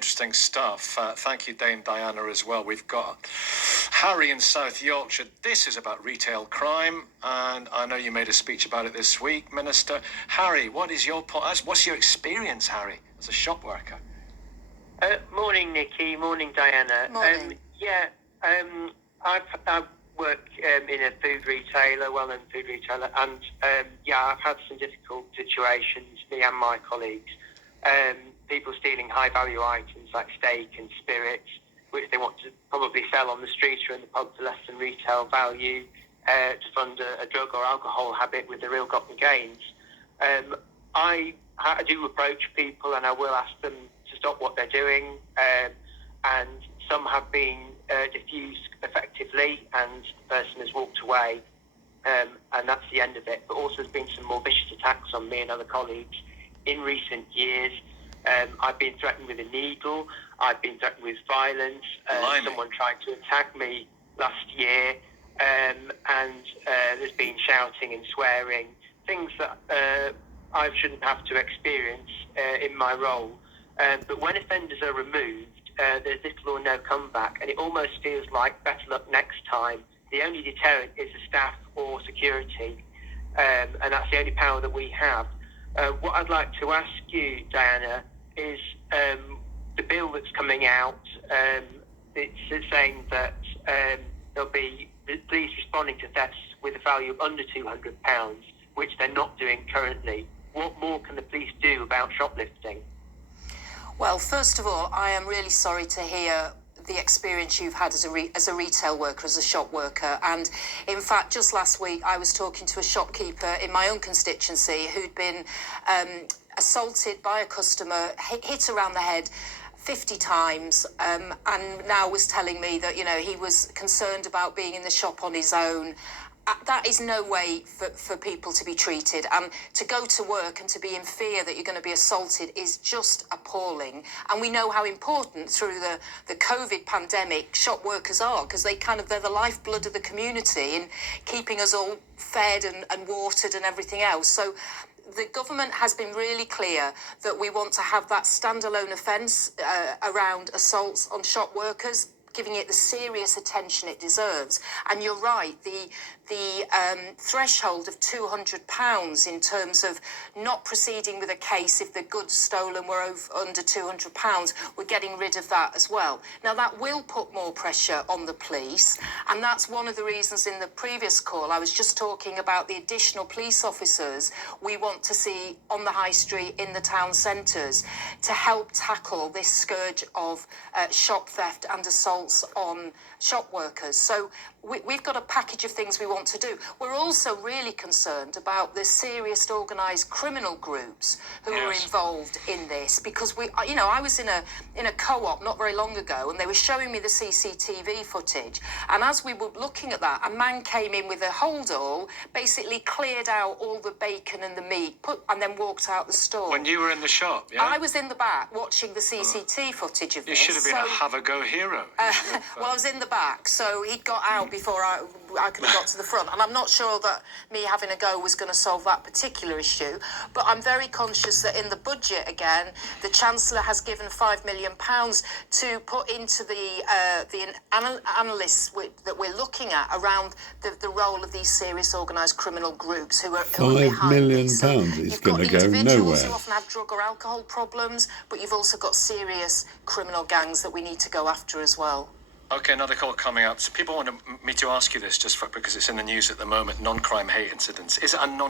interesting stuff. Thank you, Dame Diana, as well. We've got Harry in South Yorkshire. This is about retail crime, and I know you made a speech about it this week, Minister. Harry, what's your experience, Harry, as a shop worker? Morning, Nicky. Morning, Diana. Morning. I've worked in a food retailer, well-known food retailer, and I've had some difficult situations, me and my colleagues. People stealing high-value items like steak and spirits, which they want to probably sell on the street or in the pub for less than retail value, to fund a drug or alcohol habit with their ill-gotten gains. I do approach people, and I will ask them to stop what they're doing, and some have been diffused effectively, and the person has walked away, and that's the end of it. But also there's been some more vicious attacks on me and other colleagues in recent years. I've been threatened with a needle. I've been threatened with violence. Someone tried to attack me last year, and there's been shouting and swearing, things that I shouldn't have to experience in my role. But when offenders are removed, there's little or no comeback, and it almost feels like better luck next time. The only deterrent is the staff or security, and that's the only power that we have. What I'd like to ask you, Diana, is the bill that's coming out, it's saying that there'll be the police responding to thefts with a value of under £200, which they're not doing currently. What more can the police do about shoplifting? Well, first of all, I am really sorry to hear the experience you've had as a retail worker, as a shop worker. And in fact, just last week, I was talking to a shopkeeper in my own constituency who'd been assaulted by a customer, hit around the head 50 times, and now was telling me that, he was concerned about being in the shop on his own. That is no way for people to be treated, and to go to work and to be in fear that you're going to be assaulted is just appalling. And we know how important through the COVID pandemic shop workers are, because they're the lifeblood of the community in keeping us all fed and watered and everything else. So the government has been really clear that we want to have that standalone offence around assaults on shop workers, giving it the serious attention it deserves. And you're right, the threshold of £200 in terms of not proceeding with a case if the goods stolen were under £200, we're getting rid of that as well. Now, that will put more pressure on the police, and that's one of the reasons in the previous call I was just talking about the additional police officers we want to see on the high street in the town centres to help tackle this scourge of shop theft and assaults on shop workers. So we've got a package of things we want to do. We're also really concerned about the serious organised criminal groups who are involved in this, because I was in a co-op not very long ago, and they were showing me the CCTV footage, and as we were looking at that, a man came in with a hold-all, basically cleared out all the bacon and the meat, and then walked out the store. When you were in the shop, yeah? I was in the back watching the CCTV footage of this. You should have been a have-a-go hero. Well, I was in the back, so he'd got out before I could have got to the front. And I'm not sure that me having a go was going to solve that particular issue. But I'm very conscious that in the budget, again, the Chancellor has given £5 million to put into the analysts that we're looking at around the role of these serious organised criminal groups who are behind £5 million this. So is going to go individuals nowhere. who often have drug or alcohol problems, but you've also got serious criminal gangs that we need to go after as well. Okay, another call coming up. So people want me to ask you this because it's in the news at the moment, non-crime hate incidents. Is it a